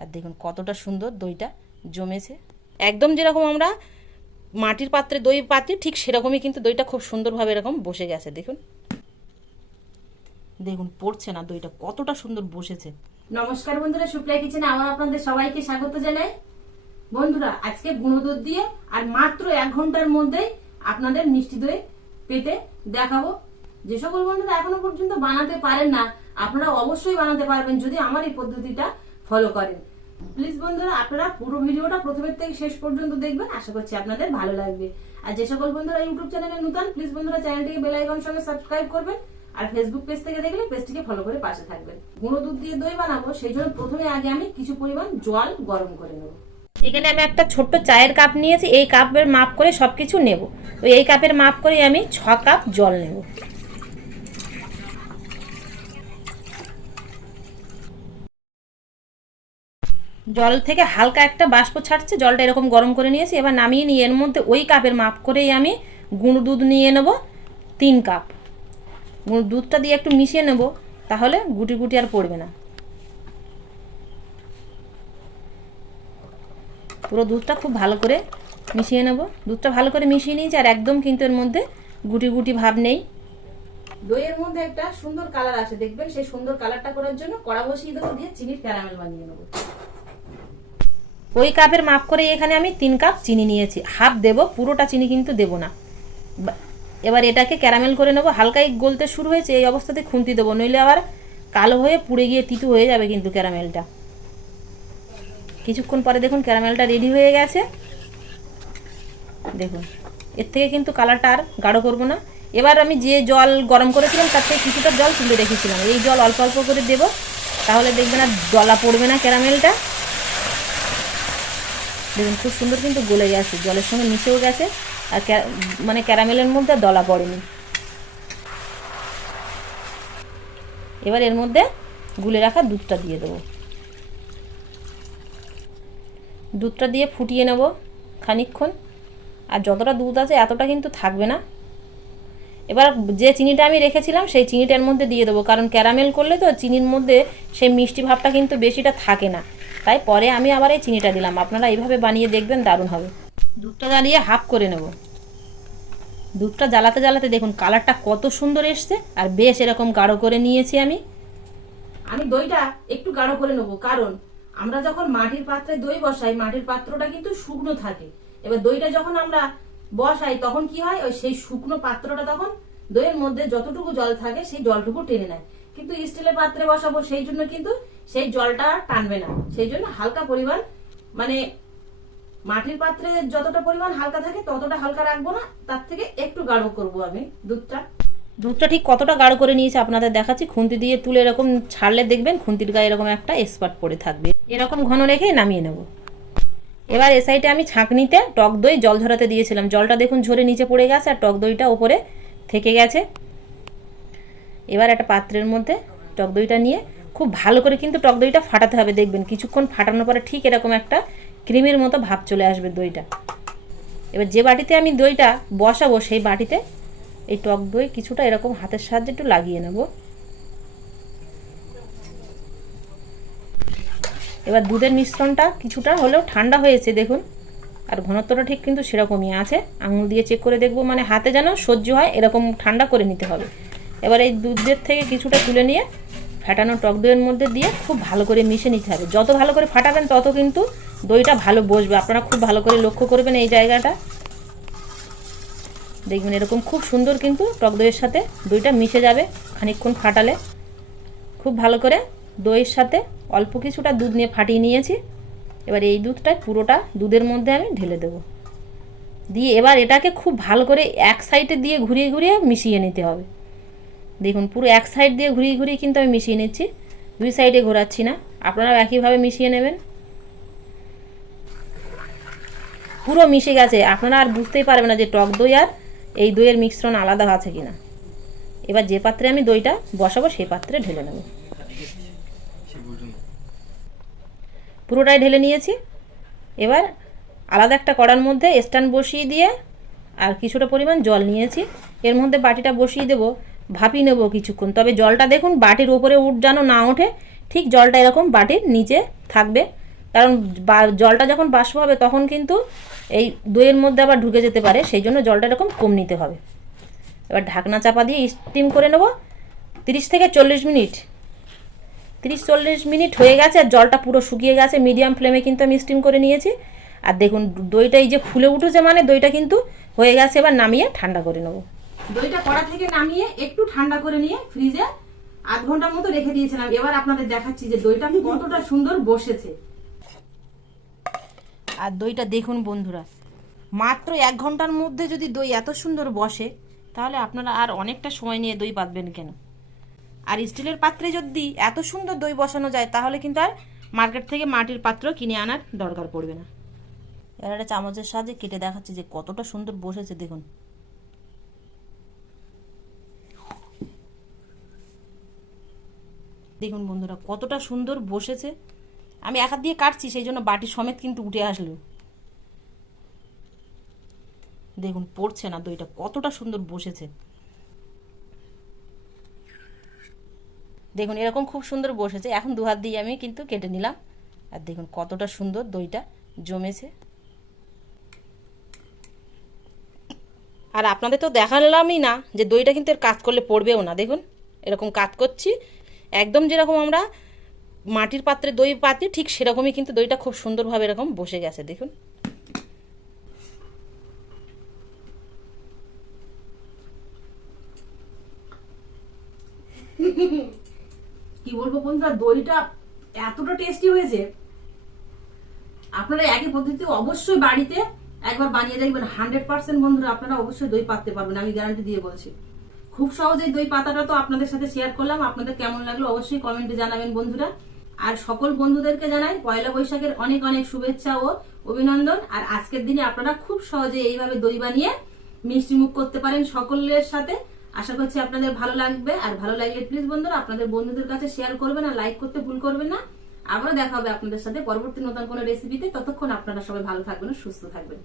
আর দেখুন কতটা সুন্দর দইটা জমেছে, একদম যেরকম আমরা মাটির পাত্রে দই পাতি ঠিক সেরকমই কিন্তু দইটা খুব সুন্দরভাবে এরকম বসে গেছে। দেখুন দেখুন পড়ছে না, দইটা কতটা সুন্দর বসেছে। নমস্কার বন্ধুরা, শুক্লা কিচেনে আবার আপনাদের সবাইকে স্বাগত জানাই। বন্ধুরা, আজকে গুঁড়ো দুধ দিয়ে আর মাত্র 1 ঘন্টার মধ্যেই আপনাদের মিষ্টি দই পেতে দেখাবো। যে সকল বন্ধুরা এখনো পর্যন্ত বানাতে পারেন না, আপনারা অবশ্যই বানাতে পারবেন যদি আমার এই পদ্ধতিটা ফলো করেন। প্লিজ বন্ধুরা, আপনারা পুরো ভিডিওটা প্রথমের থেকে শেষ পর্যন্ত দেখবেন, আশা করছি আপনাদের ভালো লাগবে। আর যে সকল বন্ধুরা ইউটিউব চ্যানেলে নতুন, প্লিজ বন্ধুরা চ্যানেলটিকে বেল আইকন সঙ্গে সাবস্ক্রাইব করবেন। আর ফেসবুক পেজ থেকে দেখলে পেজটিকে ফলো করে পাশে থাকবেন। গুঁড়ো দুধ দিয়ে দই বানাবো, সেই জন্য প্রথমে আগে আমি কিছু পরিমাণ জল গরম করে নেব। এখানে আমি একটা ছোট্ট চায়ের কাপ নিয়েছি, এই কাপের মাপ করে সব কিছু নেব। তো এই কাপের মাপ করে আমি 6 কাপ জল নেব। জল থেকে হালকা একটা বাষ্প ছাড়ছে, জলটা এরকম গরম করে নিয়েছি। এবার নামিয়ে নিয়ে এর মধ্যে ওই কাপের মাপ করেই আমি গুঁড়ো দুধ নিয়ে নেব 3 কাপ। গুঁড়ো দুধটা দিয়ে একটু মিশিয়ে নেব, তাহলে গুটি গুটি আর পড়বে না। পুরো দুধটা খুব ভালো করে মিশিয়ে নেব। দুধটা ভালো করে মিশিয়ে নিয়েছি, আর একদম কিন্তু এর মধ্যে গুটি গুটি ভাব নেই। দইয়ের মধ্যে একটা সুন্দর কালার আসে, দেখবেন। সেই সুন্দর কালারটা করার জন্য কড়া বসিয়ে দেবো, দিয়ে চিনির ক্যারামেল বানিয়ে নেব। ওই কাপের মাপ করে এখানে আমি 3 কাপ চিনি নিয়েছি, হাফ দেব, পুরোটা চিনি কিন্তু দেব না। এবার এটাকে ক্যারামেল করে নেব। হালকাই গলতে শুরু হয়েছে, এই অবস্থাতে খুন্তি দেবো, নইলে আবার কালো হয়ে পুড়ে গিয়ে তিতো হয়ে যাবে কিন্তু ক্যারামেলটা। কিছুক্ষণ পরে দেখুন ক্যারামেলটা রেডি হয়ে গেছে। দেখুন এর থেকে কিন্তু কালারটা আর গাঢ় করবো না। এবার আমি যে জল গরম করেছিলাম তার থেকে কিছুটা জল তুলে রেখেছিলাম, এই জল অল্প অল্প করে দেব, তাহলে দেখবেন আর দলা পড়বে না ক্যারামেলটা। দেখুন খুব সুন্দর কিন্তু গলে গেছে, জলের সঙ্গে মিশেও গেছে, আর মানে ক্যারামেলের মধ্যে দলা পড়েনি। এবার এর মধ্যে গুলে রাখা দুধটা দিয়ে দেবো। দুধটা দিয়ে ফুটিয়ে নেব খানিকক্ষণ। আর যতটা দুধ আছে এতটা কিন্তু থাকবে না। এবার যে চিনিটা আমি রেখেছিলাম সেই চিনিটার মধ্যে দিয়ে দেবো, কারণ ক্যারামেল করলে তো চিনির মধ্যে সেই মিষ্টি ভাবটা কিন্তু বেশিটা থাকে না, তাই পরে আমি আবার এই চিনিটা দিলাম। আপনারা এইভাবে বানিয়ে দেখবেন, দারুণ হবে। দুধটা জ্বালিয়ে হাফ করে নেব। দুধটা জ্বালাতে জ্বালাতে দেখুন কালারটা কত সুন্দর এসছে, আর বেশ এরকম গাঢ় করে নিয়েছি আমি। আমি দইটা একটু গাঢ় করে নেবো, কারণ আমরা যখন মাটির পাত্রে দই বসাই, মাটির পাত্রটা কিন্তু শুকনো থাকে। এবার দইটা যখন আমরা বসাই তখন কি হয়, ওই সেই শুকনো পাত্রটা তখন দইয়ের মধ্যে যতটুকু জল থাকে সেই জলটুকু টেনে নেয়। কিন্তু স্টিলের পাত্রে বসাবো, সেই জন্য কিন্তু সেই জলটা টানবে না। সেই জন্য হালকা পরিমাণ, মানে মাটির পাত্রে যতটা পরিমাণ হালকা থাকে ততটা হালকা রাখবো না, তার থেকে একটু গাঢ় করব আমি দুধটা। দুধটা ঠিক কতটা গাঢ় করে নিয়েছে আপনাদের দেখাচ্ছি। খুন্তি দিয়ে তুলে এরকম ছাড়লে দেখবেন খুন্তির গায়ে এরকম একটা স্পট পড়ে থাকবে, এরকম ঘন রেখে নামিয়ে নেব। এবার এ সাইডে আমি ছাঁকনিতে টক দই জল ঝরাতে দিয়েছিলাম, জলটা দেখুন ঝরে নিচে পড়ে গেছে, আর টক দইটা ওপরে থেকে গেছে। এবার একটা পাত্রের মধ্যে টক দইটা নিয়ে খুব ভালো করে কিন্তু টক দইটা ফাটাতে হবে। দেখবেন কিছুক্ষণ ফাটানোর পরে ঠিক এরকম একটা ক্রিমের মতো ভাব চলে আসবে দইটা। এবার যে বাটিতে আমি দইটা বসাবো সেই বাটিতে এই টক দই কিছুটা এরকম হাতের সাহায্যে একটু লাগিয়ে নেব। এবার দুধের মিশ্রণটা কিছুটা হলেও ঠান্ডা হয়েছে দেখুন, আর ঘনত্বটা ঠিক কিন্তু সেরকমই আছে। আঙুল দিয়ে চেক করে দেখব, মানে হাতে যেন সহ্য হয় এরকম ঠান্ডা করে নিতে হবে। এবার এই দুধের থেকে কিছুটা তুলে নিয়ে ফাটানো টক দইয়ের মধ্যে দিয়ে খুব ভালো করে মিশে নিতে হবে। যত ভালো করে ফাটাবেন তত কিন্তু দইটা ভালো বসবে। আপনারা খুব ভালো করে লক্ষ্য করবেন এই জায়গাটা, দেখবেন এরকম খুব সুন্দর কিন্তু টক দইয়ের সাথে দইটা মিশে যাবে খানিকক্ষণ ফাটালে। খুব ভালো করে দইয়ের সাথে অল্প কিছুটা দুধ নিয়ে ফাটিয়ে নিয়েছি। এবার এই দুধটা পুরোটা দুধের মধ্যে আমি ঢেলে দেব, দিয়ে এবার এটাকে খুব ভালো করে এক সাইডে দিয়ে ঘুরিয়ে ঘুরিয়ে মিশিয়ে নিতে হবে। দেখুন পুরো এক সাইড দিয়ে ঘুরিয়ে ঘুরিয়ে কিন্তু আমি মিশিয়ে নিচ্ছি, দুই সাইডে ঘোরাচ্ছি না। আপনারাও একইভাবে মিশিয়ে নেবেন। পুরো মিশে গেছে, আপনারা আর বুঝতেই পারবেন না যে টক দই আর এই দইয়ের মিশ্রণ আলাদা আছে কিনা। এবার যে পাত্রে আমি দইটা বসাবো সেই পাত্রে ঢেলে নেব। পুরোটাই ঢেলে নিয়েছি। এবার আলাদা একটা কড়ার মধ্যে স্ট্যান্ড বসিয়ে দিয়ে আর কিছুটা পরিমাণ জল নিয়েছি, এর মধ্যে বাটিটা বসিয়ে দেবো, ভাপিয়ে নেব কিছুক্ষণ। তবে জলটা দেখুন বাটির ওপরে যেন না ওঠে, ঠিক জলটা এরকম বাটির নিচে থাকবে, কারণ জলটা যখন বাষ্প হবে তখন কিন্তু এই দইয়ের মধ্যে আবার ঢুকে যেতে পারে, সেই জন্য জলটা এরকম কম নিতে হবে। এবার ঢাকনা চাপা দিয়ে স্টিম করে নেব 30 থেকে 40 মিনিট। 30-40 মিনিট হয়ে গেছে আর জলটা পুরো শুকিয়ে গেছে। মিডিয়াম ফ্লেমে কিন্তু আমি স্টিম করে নিয়েছি। আর দেখুন দইটা এই যে ফুলে উঠেছে, মানে দইটা কিন্তু হয়ে গেছে। এবার নামিয়ে ঠান্ডা করে নেব। দইটা কড়া থেকে নামিয়ে একটু ঠান্ডা করে নিয়ে ফ্রিজে আধ ঘন্টার মতো রেখে দিয়েছিলাম। এবার আপনাদের দেখাচ্ছি যে দইটা কতটা সুন্দর বসেছে। আর দইটা দেখুন বন্ধুরা, মাত্র 1 ঘন্টার মধ্যে যদি দই এত সুন্দর বসে, তাহলে আপনারা আর অনেকটা সময় নিয়ে দই পাতবেন কেন? আর স্টিলের পাত্রে যদি এত সুন্দর দই বসানো যায়, তাহলে কিন্তু আর মার্কেট থেকে মাটির পাত্র কিনে আনার দরকার পড়বে না। এবার একটা চামচের সাহায্যে কেটে দেখাচ্ছি যে কতটা সুন্দর বসেছে দেখুন। দেখুন বন্ধুরা কতটা সুন্দর বসেছে। আমি এক হাত দিয়ে কাটছি, সেই জন্য বাটি সমেত কিন্তু উঠে আসলো। দেখুন পড়ছে না, দইটা কতটা সুন্দর বসেছে। দেখুন এরকম খুব সুন্দর বসেছে। এখন 2 হাত দিয়ে আমি কিন্তু কেটে নিলাম। আর দেখুন কতটা সুন্দর দইটা জমেছে। আর আপনাদের তো দেখালামই না যে দইটা কিন্তু এর কাজ করলে পড়বেও না। দেখুন এরকম কাজ করছি, একদম যেরকম আমরা মাটির পাত্রে দই পাতি ঠিক সেরকমই কিন্তু দইটা খুব সুন্দরভাবে এরকম বসে গেছে। দেখুন কি বলবো বন্ধুরা, দইটা এতটা টেস্টি হয়েছে। আপনারা একই পদ্ধতিতে অবশ্যই বাড়িতে একবার বানিয়ে দেখবেন। 100% বন্ধুরা আপনারা অবশ্যই দই পাততে পারবেন, আমি গ্যারান্টি দিয়ে বলছি। খুব সহজেই দই পাতাটা তো আপনাদের সাথে শেয়ার করলাম। আপনাদের কেমন লাগলো অবশ্যই কমেন্টে জানাবেন বন্ধুরা। আর সকল বন্ধুদেরকে জানাই পয়লা বৈশাখের অনেক অনেক শুভেচ্ছা ও অভিনন্দন। আর আজকের দিনে আপনারা খুব সহজে এইভাবে দই বানিয়ে মিষ্টি মুখ করতে পারেন সকলের সাথে। আশা করছি আপনাদের ভালো লাগবে। আর ভালো লাগলে প্লিজ বন্ধুরা আপনাদের বন্ধুদের কাছে শেয়ার করবেন আর লাইক করতে ভুল করবেন না। আবারও দেখা হবে আপনাদের সাথে পরবর্তী নতুন কোনো রেসিপিতে। ততক্ষণ আপনারা সবাই ভালো থাকবেন, সুস্থ থাকবেন।